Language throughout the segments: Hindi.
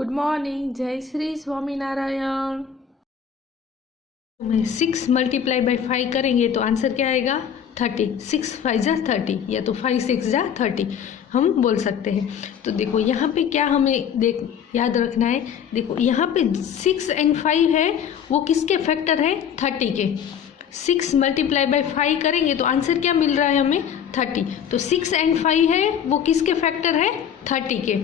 गुड मॉर्निंग, जय श्री स्वामीनारायण। में 6 मल्टीप्लाई बाई 5 करेंगे तो आंसर क्या आएगा 30। 6 5 जा 30 या तो 5 6 जा 30 हम बोल सकते हैं। तो देखो यहाँ पे क्या हमें याद रखना है। देखो यहाँ पे 6 और 5 है, वो किसके फैक्टर है 30 के। 6 मल्टीप्लाई बाई 5 करेंगे तो आंसर क्या मिल रहा है हमें 30। तो 6 और 5 है वो किसके फैक्टर है 30 के,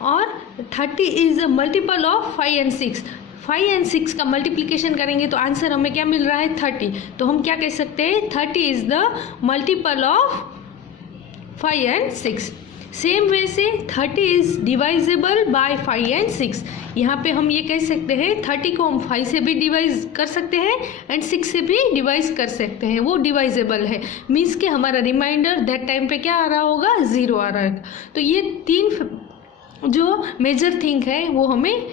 और 30 इज अ मल्टीपल ऑफ 5 और 6। 5 और 6 का मल्टीप्लिकेशन करेंगे तो आंसर हमें क्या मिल रहा है 30। तो हम क्या कह सकते हैं 30 इज द मल्टीपल ऑफ 5 और 6। सेम वे से 30 इज डिवाइजेबल बाय 5 और 6। यहाँ पे हम ये कह सकते हैं 30 को हम 5 से भी डिवाइज कर सकते हैं एंड 6 से भी डिवाइज कर सकते हैं, वो डिवाइजेबल है। मीन्स कि हमारा रिमाइंडर दैट टाइम पे क्या आ रहा होगा 0 आ रहा है। तो ये 3 जो मेजर थिंग है वो हमें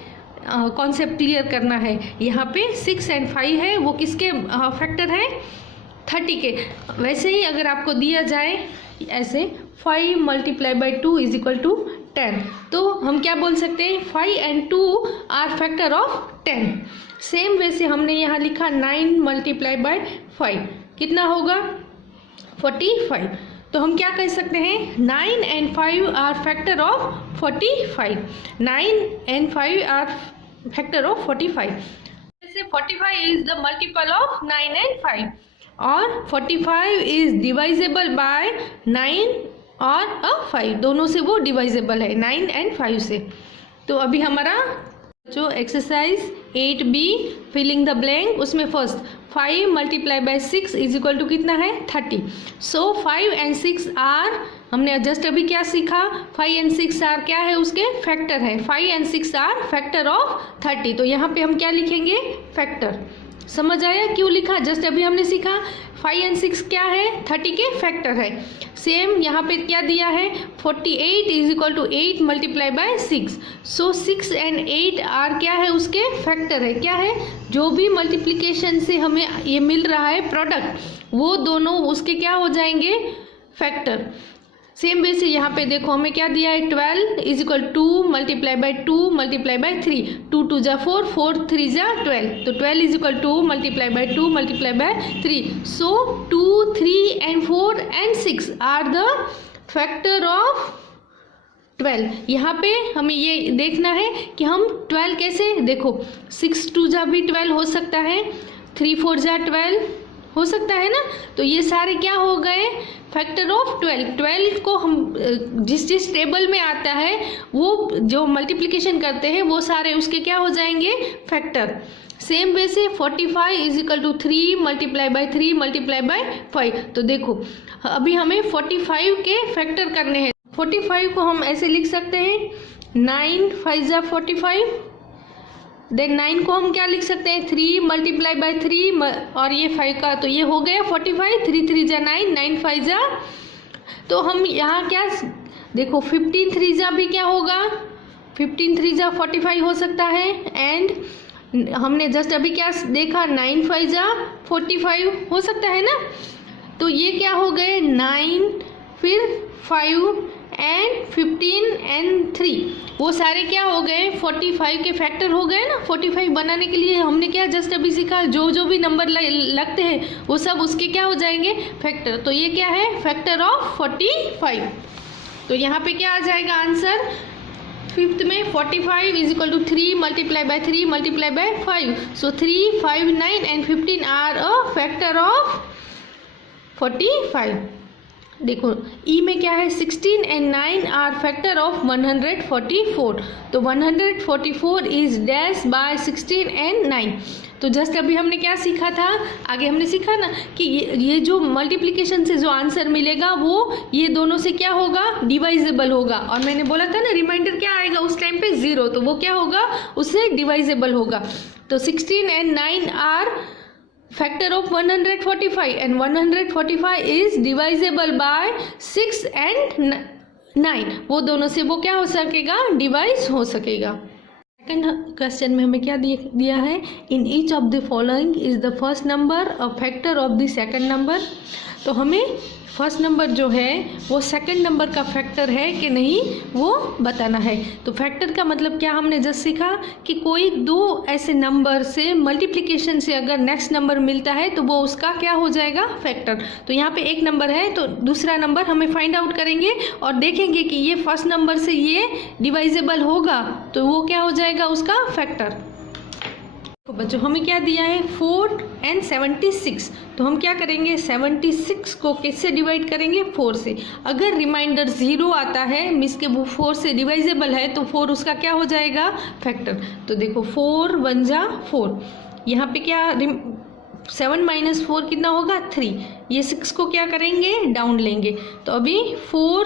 कॉन्सेप्ट क्लियर करना है। यहाँ पे 6 और 5 है वो किसके फैक्टर है 30 के। वैसे ही अगर आपको दिया जाए ऐसे 5 multiply by 2 is equal to 10, तो हम क्या बोल सकते हैं 5 और 2 आर फैक्टर ऑफ 10। सेम वैसे हमने यहाँ लिखा 9 मल्टीप्लाई बाई 5 कितना होगा 45। तो हम क्या कह सकते हैं 9 और 5 आर फैक्टर ऑफ 45। 9 और 5 आर फैक्टर ऑफ 45। जैसे 45 इज द मल्टीपल ऑफ 9 और 5, और 45 इज डिवाइजेबल बाय 9 और 5, दोनों से वो डिवाइजेबल है 9 और 5 से। तो अभी हमारा जो exercise 8B filling the blank, उसमें first 5 multiply by 6 is equal to कितना है 30। सो 5 और 6 आर, हमने जस्ट अभी क्या सीखा 5 और 6 आर क्या है उसके फैक्टर है। 5 और 6 आर फैक्टर ऑफ 30। तो यहाँ पे हम क्या लिखेंगे फैक्टर। समझ आया क्यों लिखा, जस्ट अभी हमने सीखा 5 और 6 क्या है 30 के फैक्टर है। सेम यहाँ पे क्या दिया है 48 is equal to 8 multiply by 6। So 6 और 8 आर क्या है उसके फैक्टर है। क्या है जो भी मल्टीप्लिकेशन से हमें ये मिल रहा है प्रोडक्ट, वो दोनों उसके क्या हो जाएंगे फैक्टर। सेम वे से यहाँ पे देखो हमें क्या दिया है 12 is equal 2 multiply by 2 multiply by 3। 2 2 जा 4, 4 3 जा 12। तो 12 is equal 2 multiply by 2 multiply by 3। So 2 3 and 4 and 6 are the factor of 12। यहाँ पे हमें ये देखना है कि हम 12 कैसे, देखो 6 2 जा भी 12 हो सकता है, 3 4 जा 12 हो सकता है ना। तो ये सारे क्या हो गए फैक्टर ऑफ 12। 12 को हम जिस टेबल में आता है वो जो मल्टीप्लिकेशन करते हैं वो सारे उसके क्या हो जाएंगे फैक्टर। सेम वे से 45 is equal to 3 multiply by 3 multiply by 5। तो देखो अभी हमें 45 के फैक्टर करने हैं। 45 को हम ऐसे लिख सकते हैं 9 5 जा 45। देन 9 को हम क्या लिख सकते हैं 3 मल्टीप्लाई बाई 3 और ये 5 का, तो ये हो गया 45। 3 3 जा 9, 9 5 जा। तो हम यहाँ क्या देखो 15 3 जा भी क्या होगा 15 3 जा 45 हो सकता है। एंड हमने जस्ट अभी क्या देखा 9 5 जा 45 हो सकता है ना। तो ये क्या हो गए 9 फिर 5 एंड 15 एंड 3, वो सारे क्या हो गए 45 के फैक्टर हो गए ना। 45 बनाने के लिए हमने क्या जस्ट अभी सीखा जो भी नंबर लगते हैं वो सब उसके क्या हो जाएंगे फैक्टर। तो ये क्या है फैक्टर ऑफ 45। तो यहाँ पे क्या आ जाएगा आंसर 5th में 45 is equal to 3 multiply by 3 multiply by 5। So 3 5 9 and 15 are a factor of 45। देखो ई में क्या है 16 एंड 9 आर फैक्टर ऑफ 144। तो 144 इज डैश बाय 16 एंड 9। तो जस्ट अभी हमने क्या सीखा था, आगे हमने सीखा ना कि ये जो मल्टीप्लिकेशन से जो आंसर मिलेगा वो ये दोनों से क्या होगा डिवाइजेबल होगा। और मैंने बोला था ना रिमाइंडर क्या आएगा उस टाइम पे 0, तो वो क्या होगा उससे डिवाइजेबल होगा। तो 16 and 9 are factor of 145 and 145 is divisible by 6 and 9, वो दोनों से वो क्या हो सकेगा डिवाइज हो सकेगा। सेकंड क्वेश्चन में हमें क्या दिया है in each of the following is the first number a factor of the second number. तो हमें फर्स्ट नंबर जो है वो सेकंड नंबर का फैक्टर है कि नहीं वो बताना है। तो फैक्टर का मतलब क्या हमने जस्ट सीखा कि कोई दो ऐसे नंबर से मल्टीप्लिकेशन से अगर नेक्स्ट नंबर मिलता है तो वो उसका क्या हो जाएगा, फैक्टर। तो यहाँ पे एक नंबर है तो दूसरा नंबर हमें फाइंड आउट करेंगे और देखेंगे कि ये फर्स्ट नंबर से ये डिवाइजेबल होगा तो वो क्या हो जाएगा, उसका फैक्टर। तो बच्चों हमें क्या दिया है 4 and 76। तो हम क्या करेंगे 76 को किससे डिवाइड करेंगे, 4 से। अगर रिमाइंडर 0 आता है मीन्स के वो 4 से डिवाइजेबल है तो 4 उसका क्या हो जाएगा, फैक्टर। तो देखो 4 1 जा 4, यहाँ पे क्या 7 माइनस 4 कितना होगा 3। ये 6 को क्या करेंगे, डाउन लेंगे। तो अभी 4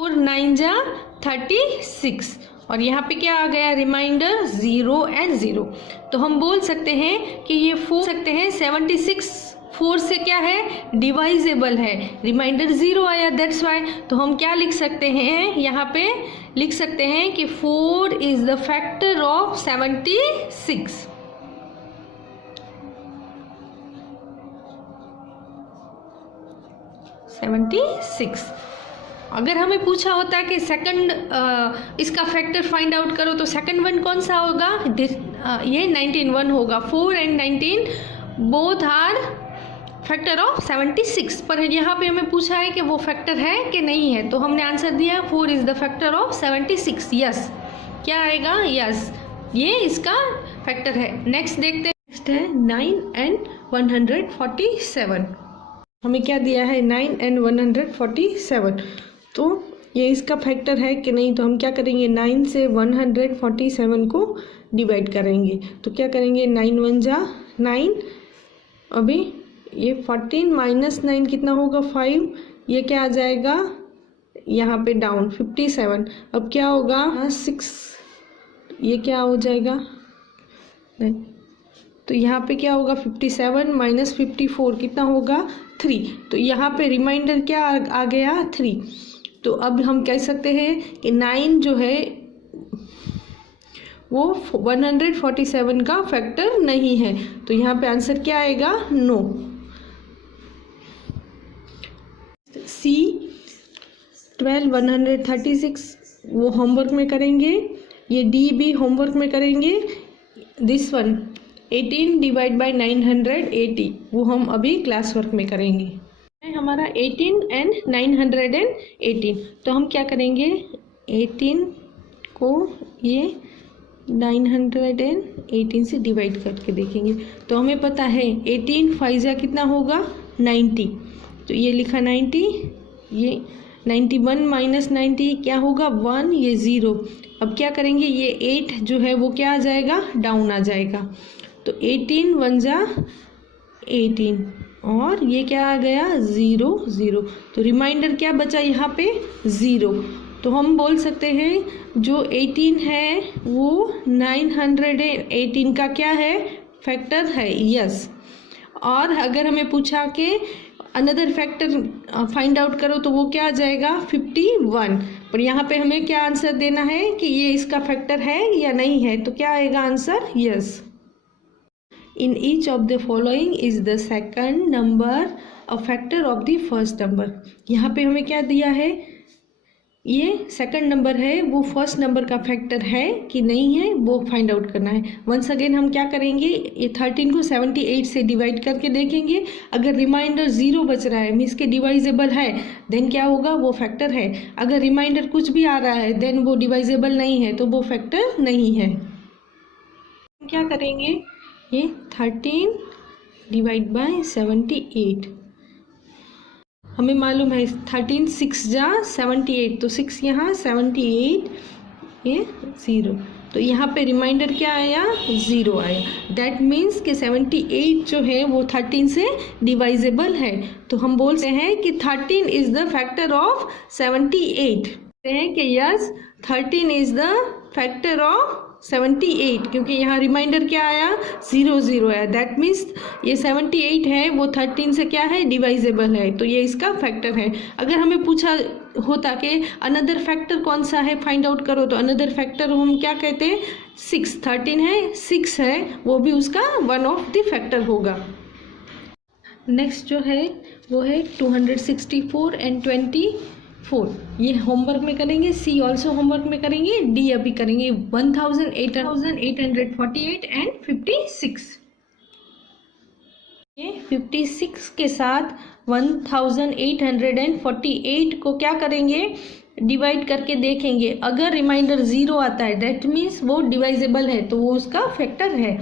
9 जा 36 और यहाँ पे क्या आ गया, रिमाइंडर 0 and 0। तो हम बोल सकते हैं कि ये 76 4 से क्या है, डिवाइजेबल है। रिमाइंडर 0 आया दैट्स वाई। तो हम क्या लिख सकते हैं, यहाँ पे लिख सकते हैं कि 4 इज द फैक्टर ऑफ 76। अगर हमें पूछा होता है कि सेकंड इसका फैक्टर फाइंड आउट करो तो सेकंड वन कौन सा होगा, ये 19 1 होगा। 4 and 19 both are factor of 76। पर यहाँ पे हमें पूछा है कि वो फैक्टर है कि नहीं है, तो हमने आंसर दिया 4 is the factor of 76। Yes, क्या आएगा, यस, ये इसका फैक्टर है। नेक्स्ट देखते हैं, नेक्स्ट है 9 and 147। हमें क्या दिया है 9 and 147। तो ये इसका फैक्टर है कि नहीं, तो हम क्या करेंगे 9 से 147 को डिवाइड करेंगे। तो क्या करेंगे 9 1 जा 9, अभी ये 14 माइनस 9 कितना होगा 5, ये क्या आ जाएगा यहाँ पे डाउन 57। अब क्या होगा 6, ये क्या हो जाएगा 9, तो यहाँ पे क्या होगा 57 माइनस 54 कितना होगा 3। तो यहाँ पे रिमाइंडर क्या आ गया 3। तो अब हम कह सकते हैं कि 9 जो है वो 147 का फैक्टर नहीं है। तो यहाँ पे आंसर क्या आएगा, नो। सी 12 136 वो होमवर्क में करेंगे, ये डी भी होमवर्क में करेंगे। दिस वन 18 डिवाइड बाई 980 वो हम अभी क्लास वर्क में करेंगे। हमारा 18 and 918। तो हम क्या करेंगे 18 को ये 918 से डिवाइड करके देखेंगे। तो हमें पता है 18 5 कितना होगा 90। तो ये लिखा 90, ये 91 माइनस 90 क्या होगा 1, ये 0। अब क्या करेंगे ये 8 जो है वो क्या आ जाएगा, डाउन आ जाएगा। तो 18 1 जा 18 और ये क्या आ गया 0 0। तो रिमाइंडर क्या बचा यहाँ पे 0। तो हम बोल सकते हैं जो 18 है वो 918 का क्या है, फैक्टर है। यस। और अगर हमें पूछा कि अनदर फैक्टर फाइंड आउट करो तो वो क्या आ जाएगा 51। पर यहाँ पे हमें क्या आंसर देना है कि ये इसका फैक्टर है या नहीं है। तो क्या आएगा answer, yes. In each of the following is the second number a factor of the first number। यहाँ पे हमें क्या दिया है, ये सेकंड नंबर है वो फर्स्ट नंबर का फैक्टर है कि नहीं है वो फाइंड आउट करना है। वंस अगेन हम क्या करेंगे, ये 13 को 78 से डिवाइड करके देखेंगे। अगर रिमाइंडर 0 बच रहा है मीन्स के डिवाइजेबल है, देन क्या होगा वो फैक्टर है। अगर रिमाइंडर कुछ भी आ रहा है देन वो डिवाइजेबल नहीं है तो वो फैक्टर नहीं है। क्या करेंगे, ये 13 डिवाइड बाय 78, हमें मालूम है 13 6 जा 78, तो 6 यहाँ 78 ये 0। तो यहाँ पे रिमाइंडर क्या आया 0 आया। दैट मीन्स कि 78 जो है वो 13 से डिवाइजेबल है। तो हम बोलते हैं कि 13 इज़ द फैक्टर ऑफ 78। कहते हैं कि yes 13 is the factor of 78 क्योंकि यहाँ रिमाइंडर क्या आया 0 0 आया। दैट मीन्स ये 78 है वो 13 से क्या है डिवाइजेबल है, तो ये इसका फैक्टर है। अगर हमें पूछा होता कि अनदर फैक्टर कौन सा है फाइंड आउट करो, तो अनदर फैक्टर हम क्या कहते हैं 6। 13 है 6 है वो भी उसका वन ऑफ द फैक्टर होगा। नेक्स्ट जो है वो है 264 एंड 24, ये होमवर्क में करेंगे, सी ऑल्सो होमवर्क में करेंगे, डी अभी करेंगे। 1848 एंड 56, ये 56 के साथ 1848 को क्या करेंगे, डिवाइड करके देखेंगे। अगर रिमाइंडर 0 आता है दैट मीन्स वो डिवाइजेबल है, तो वो उसका फैक्टर है।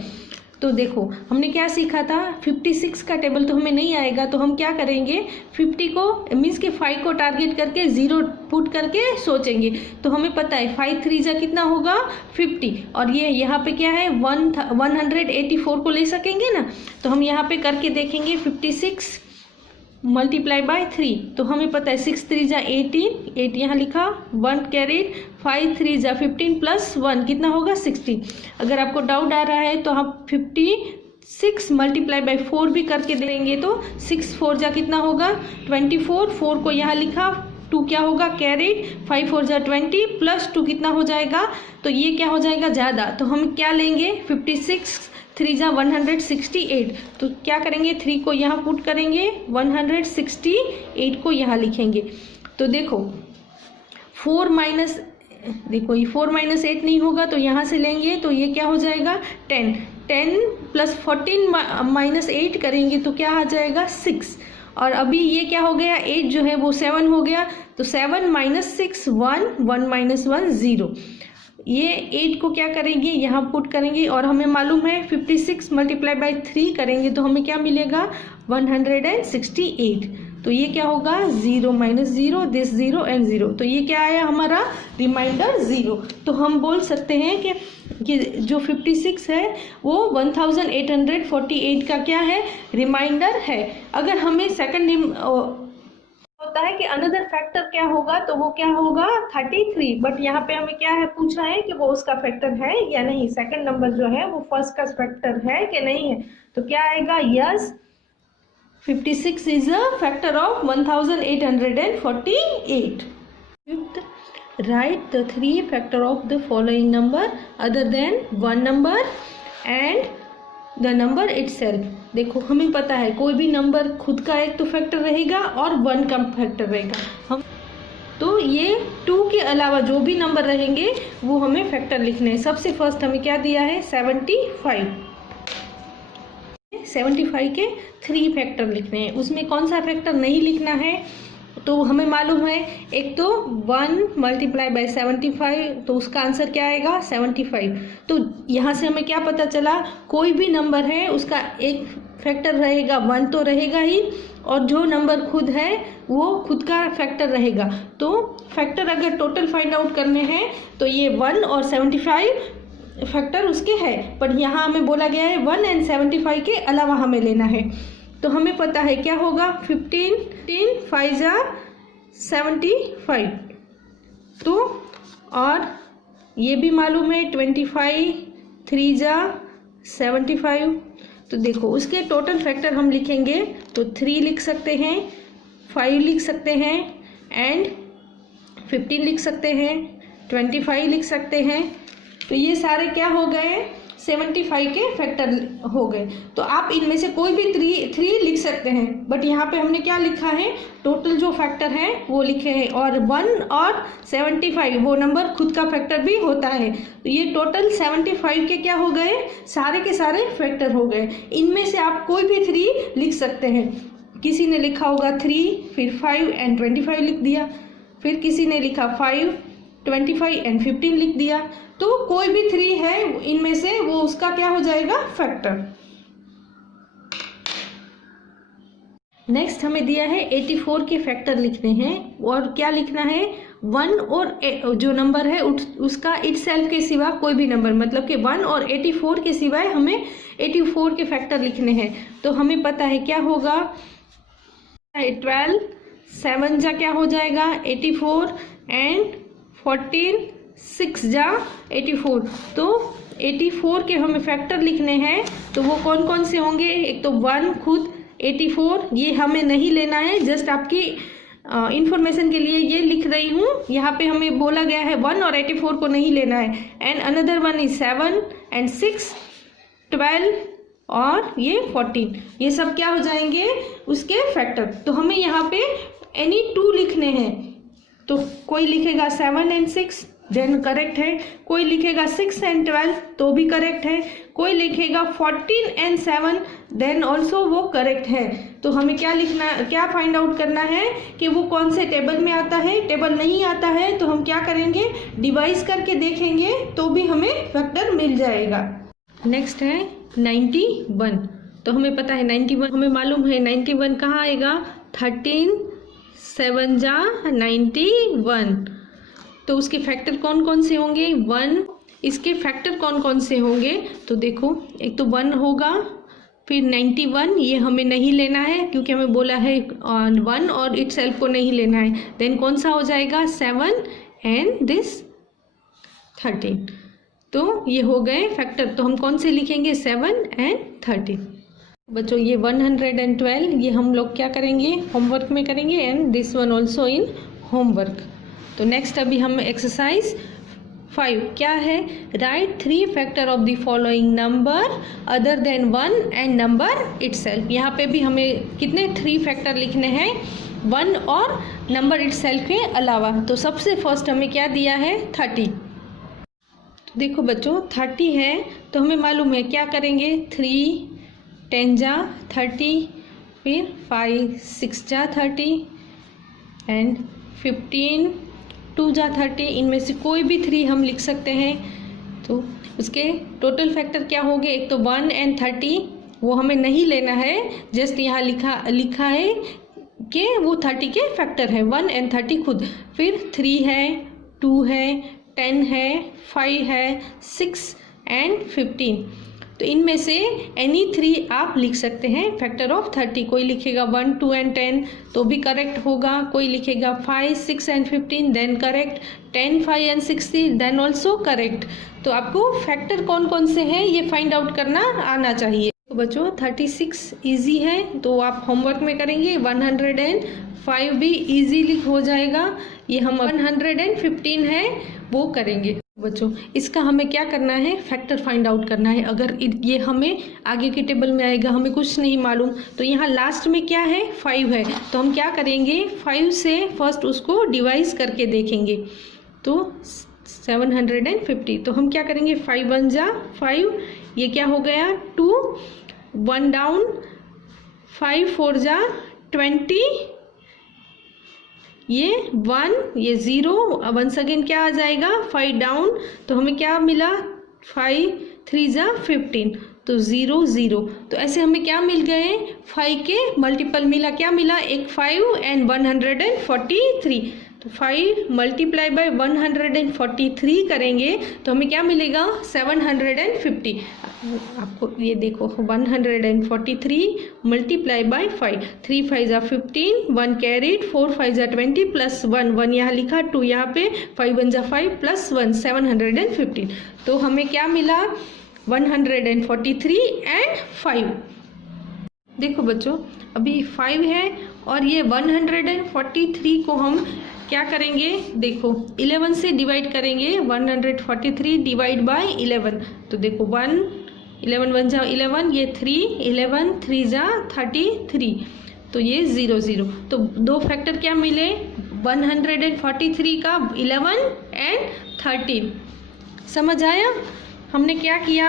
तो देखो हमने क्या सीखा था, 56 का टेबल तो हमें नहीं आएगा, तो हम क्या करेंगे, 50 को मीन्स के 5 को टारगेट करके 0 पुट करके सोचेंगे। तो हमें पता है 5 3 जा कितना होगा 50, और ये यहाँ पे क्या है 184 को ले सकेंगे ना, तो हम यहाँ पे करके देखेंगे। 56 मल्टीप्लाई बाय 3, तो हमें पता है 6 3 जा 18, 8 यहाँ लिखा, 1 कैरेट, 5 3 जा 15 प्लस 1 कितना होगा 16। अगर आपको डाउट आ रहा है तो हम 56 मल्टीप्लाई बाय 4 भी करके देंगे, तो 6 4 जा कितना होगा 24, 4 को यहाँ लिखा, 2 क्या होगा कैरेट, 5 4 जा 20 प्लस 2 कितना हो जाएगा, तो ये क्या हो जाएगा ज़्यादा, तो हम क्या लेंगे 56 3 जा 168, तो क्या करेंगे 3 को यहाँ पुट करेंगे, 168 को यहाँ लिखेंगे। तो देखो 4 माइनस, देखो ये 4 माइनस 8 नहीं होगा, तो यहाँ से लेंगे, तो ये क्या हो जाएगा 10 प्लस 14 माइनस 8 करेंगे तो क्या आ जाएगा 6, और अभी ये क्या हो गया 8 जो है वो 7 हो गया, तो 7 माइनस 6 1, 1 माइनस 1 0, ये 8 को क्या करेंगे यहाँ पुट करेंगे, और हमें मालूम है 56 मल्टीप्लाई बाय 3 करेंगे तो हमें क्या मिलेगा 168, तो ये क्या होगा 0 माइनस 0, दिस 0 एंड 0, तो ये क्या आया हमारा रिमाइंडर 0। तो हम बोल सकते हैं कि जो 56 है वो 1848 का क्या है रिमाइंडर है। अगर हमें सेकंड होता है कि अनदर फैक्टर क्या होगा, तो वो क्या होगा 33, बट यहाँ पे हमें क्या है पूछा है कि वो उसका फैक्टर है या नहीं, सेकंड नंबर जो है वो फर्स्ट का फैक्टर है कि नहीं है, तो क्या आएगा yes 56 is a factor of 1848। Fifth, right the 3 factor of the following number other than 1 number and the number itself. देखो हमें पता है कोई भी नंबर खुद का एक तो फैक्टर रहेगा और 1 का फैक्टर रहेगा, हम तो ये 2 के अलावा जो भी नंबर रहेंगे वो हमें फैक्टर लिखने हैं। सबसे फर्स्ट हमें क्या दिया है 75 के 3 फैक्टर लिखने हैं। उसमें कौन सा फैक्टर नहीं लिखना है, तो हमें मालूम है एक तो 1 मल्टीप्लाई बाय 75, तो उसका आंसर क्या आएगा 75। तो यहाँ से हमें क्या पता चला, कोई भी नंबर है उसका एक फैक्टर रहेगा 1 तो रहेगा ही, और जो नंबर खुद है वो खुद का फैक्टर रहेगा। तो फैक्टर अगर टोटल फाइंड आउट करने हैं तो ये 1 और 75 फैक्टर उसके है, पर यहाँ हमें बोला गया है 1 एंड 75 के अलावा हमें लेना है। तो हमें पता है क्या होगा 15 5 जा 75, तो और ये भी मालूम है 25 3 जा 75। तो देखो उसके टोटल फैक्टर हम लिखेंगे तो 3 लिख सकते हैं, 5 लिख सकते हैं एंड 15 लिख सकते हैं, 25 लिख सकते हैं। तो ये सारे क्या हो गए 75 के फैक्टर हो गए। तो आप इनमें से कोई भी 3 लिख सकते हैं, बट यहाँ पे हमने क्या लिखा है टोटल जो फैक्टर है वो लिखे हैं, और 1 और 75 वो नंबर खुद का फैक्टर भी होता है। तो ये टोटल 75 के क्या हो गए सारे के सारे फैक्टर हो गए। इनमें से आप कोई भी 3 लिख सकते हैं। किसी ने लिखा होगा 3 फिर 5 एंड 25 लिख दिया, फिर किसी ने लिखा 5 25 एंड 15 लिख दिया। तो कोई भी 3 है इनमें से वो उसका क्या हो जाएगा फैक्टर। नेक्स्ट हमें दिया है 84 के फैक्टर लिखने हैं, और क्या लिखना है 1 और जो नंबर है उसका इटसेल्फ के सिवा कोई भी नंबर, मतलब कि 1 और 84 के सिवाय हमें 84 के फैक्टर लिखने हैं। तो हमें पता है क्या होगा 12 7 जा क्या हो जाएगा 84 एंड 14 6 जा 84। तो 84 के हमें फैक्टर लिखने हैं, तो वो कौन कौन से होंगे, एक तो 1 खुद 84 ये हमें नहीं लेना है, जस्ट आपकी इंफॉर्मेशन के लिए ये लिख रही हूँ। यहाँ पे हमें बोला गया है 1 और 84 को नहीं लेना है। And another one is 7 and 6 12 और ये 14, ये सब क्या हो जाएंगे उसके फैक्टर। तो हमें यहाँ पे एनी 2 लिखने हैं, तो कोई लिखेगा 7 and 6 देन करेक्ट है, कोई लिखेगा 6 and 12 तो भी करेक्ट है, कोई लिखेगा 14 and 7 देन ऑल्सो वो करेक्ट है। तो हमें क्या लिखना, क्या फाइंड आउट करना है कि वो कौन से टेबल में आता है। टेबल नहीं आता है तो हम क्या करेंगे, डिवाइस करके देखेंगे तो भी हमें फैक्टर मिल जाएगा। नेक्स्ट है 91। तो हमें पता है 91, हमें मालूम है 91 कहाँ आएगा, 13 7 जा 91। तो उसके फैक्टर कौन कौन से होंगे, 1। इसके फैक्टर कौन कौन से होंगे, तो देखो एक तो 1 होगा, फिर 91 ये हमें नहीं लेना है क्योंकि हमें बोला है 1 और इटसेल्फ को नहीं लेना है। देन कौन सा हो जाएगा, 7 एंड दिस 13। तो ये हो गए फैक्टर। तो हम कौन से लिखेंगे, 7 एंड 13। बच्चों ये 112 ये हम लोग क्या करेंगे, होमवर्क में करेंगे, and this one also in homework. तो नेक्स्ट अभी हम एक्सरसाइज 5 क्या है, right 3 factor of the following number other than 1 and number itself. यहाँ पे भी हमें कितने 3 फैक्टर लिखने हैं, 1 और नंबर इटसेल्फ के अलावा। तो सबसे फर्स्ट हमें क्या दिया है, 30। तो देखो बच्चों 30 है तो हमें मालूम है क्या करेंगे, 3 10 जा 30, फिर 5 6 जा 30 एंड 15 2 जा 30। इनमें से कोई भी 3 हम लिख सकते हैं। तो उसके टोटल फैक्टर क्या होंगे, एक तो 1 एंड 30 वो हमें नहीं लेना है, जस्ट यहाँ लिखा है कि वो 30 के फैक्टर है, 1 एंड 30 खुद। फिर 3 है, 2 है, 10 है, 5 है, 6 एंड 15। तो इनमें से एनी 3 आप लिख सकते हैं फैक्टर ऑफ 30। कोई लिखेगा 1 2 एंड 10 तो भी करेक्ट होगा, कोई लिखेगा 5 6 and 15 then correct, 10 5 and 60 then also correct. तो आपको फैक्टर कौन कौन से हैं ये फाइंड आउट करना आना चाहिए। तो बच्चों 36 इजी है तो आप होमवर्क में करेंगे, 105 भी इजीली हो जाएगा। ये हम 115 है वो करेंगे। बच्चों इसका हमें क्या करना है, फैक्टर फाइंड आउट करना है। अगर ये हमें आगे के टेबल में आएगा, हमें कुछ नहीं मालूम, तो यहाँ लास्ट में क्या है, 5 है। तो हम क्या करेंगे, 5 से फर्स्ट उसको डिवाइस करके देखेंगे। तो 750। तो हम क्या करेंगे, 5 1 जा 5, ये क्या हो गया 2, 1 डाउन, 5 4 जा 20, ये 1, ये 0, वंस अगेन क्या आ जाएगा 5 डाउन। तो हमें क्या मिला, 5 3 जा 15, तो 0 0। तो ऐसे हमें क्या मिल गए, 5 के मल्टीपल मिला, क्या मिला, एक 5 एंड 143। तो 5 मल्टीप्लाई बाय 143 करेंगे तो हमें क्या मिलेगा, 750। आपको ये देखो 143 मल्टीप्लाई बाय 5, 3 5 जा 15, 1 कैरीड, 4 5 जा 20 प्लस 1 1 यहाँ लिखा, 2 यहाँ पे, 5 1 जा 5 प्लस 1 715। तो हमें क्या मिला, 143 एंड 5। देखो बच्चों अभी 5 है और ये 143 को हम क्या करेंगे, देखो 11 से डिवाइड करेंगे, 143 डिवाइड बाय 11। तो देखो 1 11 1 जा 11, ये 3 11 3 जा 33, तो ये 0 0। तो 2 फैक्टर क्या मिले, 143 का 11 एंड 13। समझ आया, हमने क्या किया,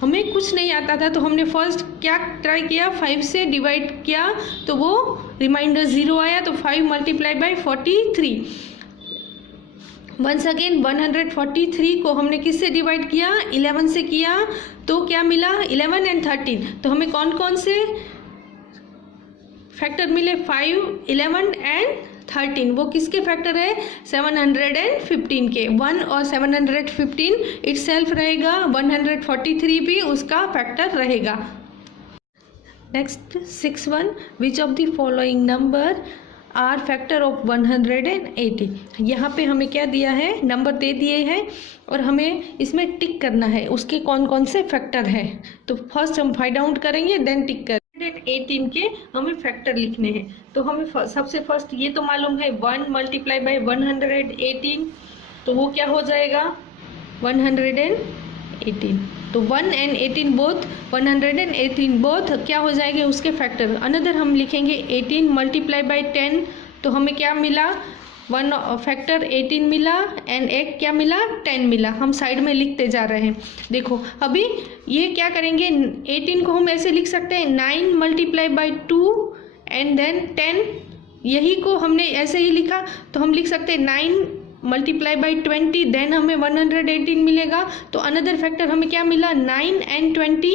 हमें कुछ नहीं आता था तो हमने फर्स्ट क्या ट्राई किया, 5 से डिवाइड किया तो वो रिमाइंडर 0 आया, तो 5 मल्टीप्लाई बाय 43। वंस अगेन 143 को हमने किससे डिवाइड किया, 11 से किया, तो क्या मिला 11 एंड 13। तो हमें कौन कौन से फैक्टर मिले, 5 11 एंड 13। वो किसके फैक्टर है, 715 के। 1 और 715 इटसेल्फ रहेगा, 143 भी उसका फैक्टर रहेगा। Next 61, which of the following number are factor of 180। यहाँ पे हमें क्या दिया है, नंबर दे दिए हैं और हमें इसमें टिक करना है उसके कौन कौन से फैक्टर है। तो फर्स्ट हम फाइंड आउट करेंगे देन टिक कर। 118 के हमें फैक्टर लिखने हैं। तो हमें सबसे फर्स्ट ये तो मालूम है 1 मल्टीप्लाई बाय 118, तो वो क्या हो जाएगा 118। 18। तो 1 and 18 बोथ 118 बोथ क्या हो जाएंगे उसके फैक्टर। अनदर हम लिखेंगे 18 मल्टीप्लाई बाई 10, तो हमें क्या मिला, 1 फैक्टर 18 मिला एंड एक क्या मिला, 10 मिला। हम साइड में लिखते जा रहे हैं। देखो अभी ये क्या करेंगे, 18 को हम ऐसे लिख सकते हैं 9 मल्टीप्लाई बाई 2 एंड देन 10, यही को हमने ऐसे ही लिखा तो हम लिख सकते हैं 9 मल्टीप्लाई बाई 20, देन हमें 118 मिलेगा। तो अनदर फैक्टर हमें क्या मिला, 9 एंड 20।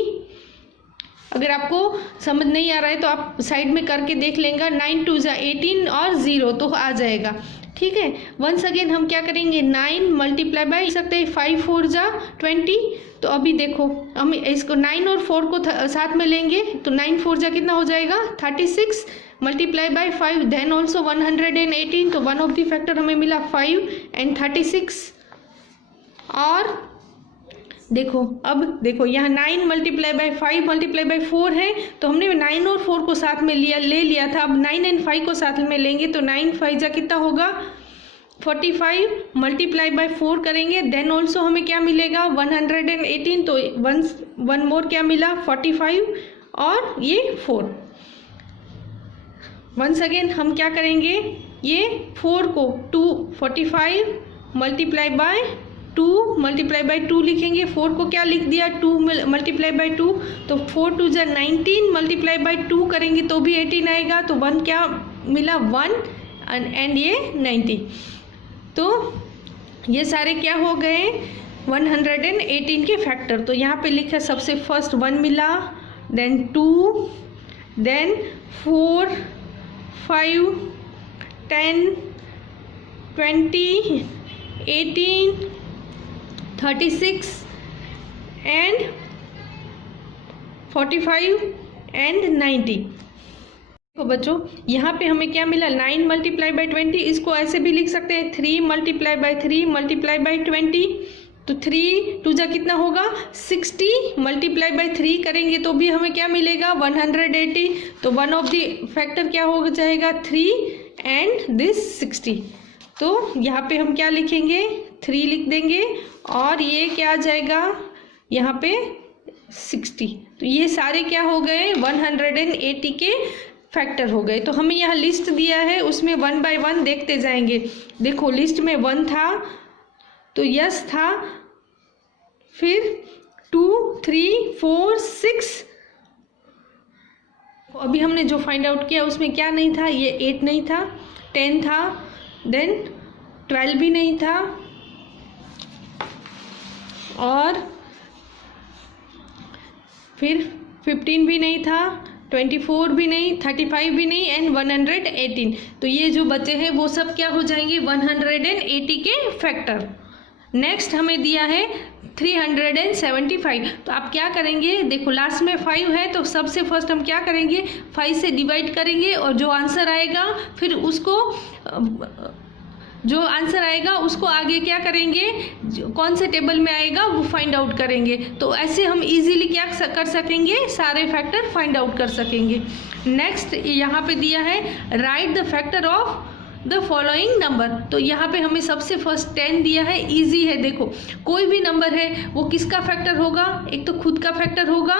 अगर आपको समझ नहीं आ रहा है तो आप साइड में करके देख लेंगे, 9 2 जा 18 और 0 तो आ जाएगा। ठीक है, वंस अगेन हम क्या करेंगे, 9 मल्टीप्लाई बाई सकते हैं 5 4 जा 20। तो अभी देखो हम इसको 9 और 4 को साथ में लेंगे तो 9 4 जा कितना हो जाएगा, 36 मल्टीप्लाई बाई 5 देन ऑल्सो 118। तो वन ऑफ द फैक्टर हमें मिला 5 एंड 36। और देखो अब देखो यहाँ 9 मल्टीप्लाई बाई 5 मल्टीप्लाई बाई 4 है, तो हमने 9 और 4 को साथ में ले लिया था। अब 9 एंड 5 को साथ में लेंगे तो 9 5 जा कितना होगा, 45 मल्टीप्लाई बाई 4 करेंगे देन ऑल्सो हमें क्या मिलेगा, 118। तो वन मोर क्या मिला, 45 और ये 4। वंस अगेन हम क्या करेंगे, ये 4 को 45 मल्टीप्लाई बाय 2 मल्टीप्लाई बाई 2 लिखेंगे। 4 को क्या लिख दिया, 2 मल्टीप्लाई बाई 2, तो 4 2 जा 19 मल्टीप्लाई बाई 2 करेंगे तो भी 18 आएगा। तो 1 क्या मिला, 1 एंड ये 90। तो ये सारे क्या हो गए, 118 के फैक्टर। तो यहाँ पे लिखा सबसे फर्स्ट 1 मिला, देन 2, देन 4 5 10 20 18 36 एंड 45 एंड 90। तो बच्चों यहाँ पे हमें क्या मिला, 9 मल्टीप्लाई बाई 20, इसको ऐसे भी लिख सकते हैं 3 मल्टीप्लाई बाई 3 मल्टीप्लाई बाई 20। तो 3 2 जा कितना होगा, 60 मल्टीप्लाई बाई 3 करेंगे तो भी हमें क्या मिलेगा, 180। तो वन ऑफ द फैक्टर क्या हो जाएगा, 3 एंड दिस 60। तो यहाँ पे हम क्या लिखेंगे, 3 लिख देंगे और ये क्या आ जाएगा यहाँ पे 60। तो ये सारे क्या हो गए, 180 के फैक्टर हो गए। तो हमें यहाँ लिस्ट दिया है, उसमें 1 बाय 1 देखते जाएंगे। देखो लिस्ट में 1 था तो यस था, फिर 2 3 4 6, अभी हमने जो फाइंड आउट किया उसमें क्या नहीं था, ये 8 नहीं था, 10 था, देन 12 भी नहीं था, और फिर 15 भी नहीं था, 24 भी नहीं, 35 भी नहीं एंड 118। तो ये जो बचे हैं वो सब क्या हो जाएंगे, 180 के फैक्टर। नेक्स्ट हमें दिया है 375। तो आप क्या करेंगे, देखो लास्ट में 5 है तो सबसे फर्स्ट हम क्या करेंगे, 5 से डिवाइड करेंगे और जो आंसर आएगा फिर उसको आगे क्या करेंगे, कौन से टेबल में आएगा वो फाइंड आउट करेंगे। तो ऐसे हम इजीली क्या कर सकेंगे, सारे फैक्टर फाइंड आउट कर सकेंगे। नेक्स्ट यहाँ पे दिया है right the factor of the following number. तो यहाँ पे हमें सबसे फर्स्ट 10 दिया है, इजी है। देखो कोई भी नंबर है वो किसका फैक्टर होगा, एक तो खुद का फैक्टर होगा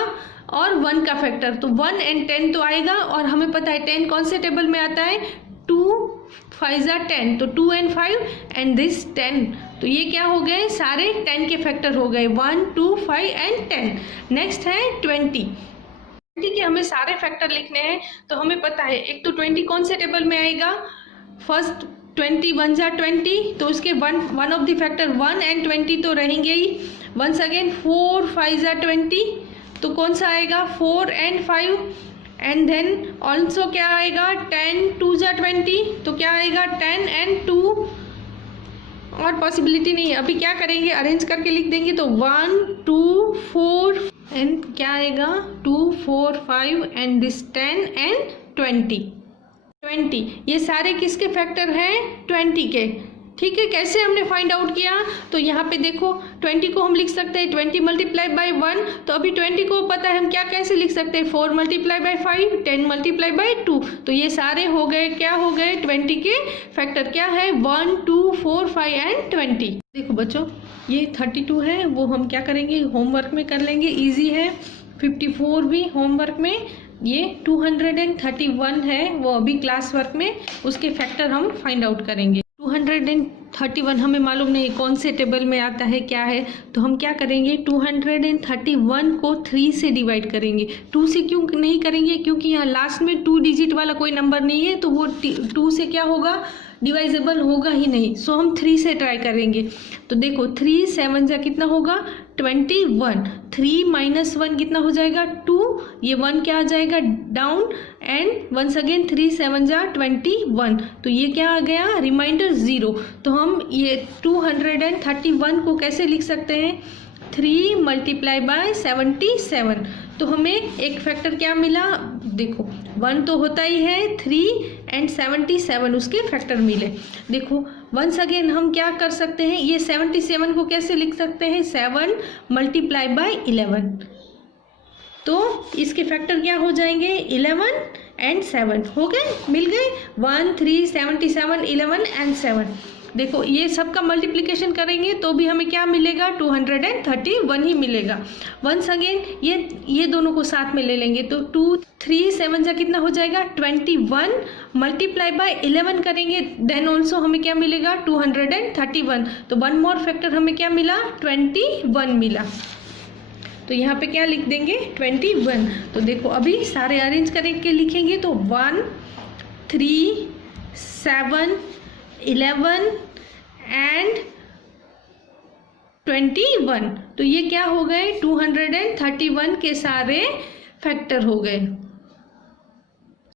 और 1 का फैक्टर। तो 1 एंड 10 तो आएगा, और हमें पता है 10 कौन से टेबल में आता है, 2 5 जा 10, तो 2 एंड 5 एंड दिस 10। तो ये क्या हो गए, सारे 10 के फैक्टर हो गए, 1 2 5 एंड 10। नेक्स्ट है 20 के हमें सारे फैक्टर लिखने हैं। तो हमें पता है एक तो 20 कौन से टेबल में आएगा, फर्स्ट 20 1 जा 20, तो उसके one of the factor 1 and 20 तो रहेंगे ही। वंस अगेन 4 5 जा 20, तो कौन सा आएगा, 4 एंड 5 एंड देन ऑल्सो क्या आएगा, 10 2 जा 20, तो क्या आएगा 10 एंड 2, और पॉसिबिलिटी नहीं है। अभी क्या करेंगे, अरेंज करके लिख देंगे। तो 1 2 4 एंड क्या आएगा 2 4 5 एंड दिस 10 एंड 20। ये सारे किसके फैक्टर हैं, 20 के। ठीक है, कैसे हमने फाइंड आउट किया, तो यहाँ पे देखो 20 को हम लिख सकते हैं 20 मल्टीप्लाई बाई 1, तो अभी 20 को पता है हम क्या कैसे लिख सकते हैं 4 मल्टीप्लाई बाई 5, 10 मल्टीप्लाई बाई 2, तो ये सारे हो गए, क्या हो गए 20 के फैक्टर क्या है 1, 2, 4, 5 एंड 20। देखो बच्चों ये 32 है, वो हम क्या करेंगे होमवर्क में कर लेंगे, ईजी है। 54 भी होमवर्क में, ये 231 है वो अभी क्लास वर्क में, उसके फैक्टर हम फाइंड आउट करेंगे। 231 हमें मालूम नहीं कौन से टेबल में आता है क्या है, तो हम क्या करेंगे 231 को 3 से डिवाइड करेंगे। 2 से क्यों नहीं करेंगे, क्योंकि यहाँ लास्ट में 2 डिजिट वाला कोई नंबर नहीं है, तो वो 2 से क्या होगा डिवाइजेबल होगा ही नहीं, सो हम 3 से ट्राई करेंगे। तो देखो 3 7 जा कितना होगा 21, 3 माइनस 1 कितना हो जाएगा 2, ये 1 क्या आ जाएगा डाउन, एंड वंस अगेन 3 7 जा 21, तो ये क्या आ गया रिमाइंडर 0। तो हम ये 231 को कैसे लिख सकते हैं 3 मल्टीप्लाई बाय 77, तो हमें एक फैक्टर क्या मिला, देखो 1 तो होता ही है, 3 एंड 77 उसके फैक्टर मिले। देखो वंस अगेन हम क्या कर सकते हैं, ये 77 को कैसे लिख सकते हैं 7 मल्टीप्लाई बाय 11, तो इसके फैक्टर क्या हो जाएंगे 11 एंड 7 हो गए, मिल गए 1 3 77 11 एंड 7। देखो ये सबका मल्टीप्लिकेशन करेंगे तो भी हमें क्या मिलेगा 231 ही मिलेगा। वंस अगेन ये दोनों को साथ में ले लेंगे तो 2 3 7 जा कितना हो जाएगा 21 मल्टीप्लाई बाय 11 करेंगे, देन ऑल्सो हमें क्या मिलेगा 231, तो वन मोर फैक्टर हमें क्या मिला 21 मिला, तो यहाँ पे क्या लिख देंगे 21। तो देखो अभी सारे अरेंज करके लिखेंगे तो 1 3 7 11 एंड 21, तो ये क्या हो गए 231 के सारे फैक्टर हो गए।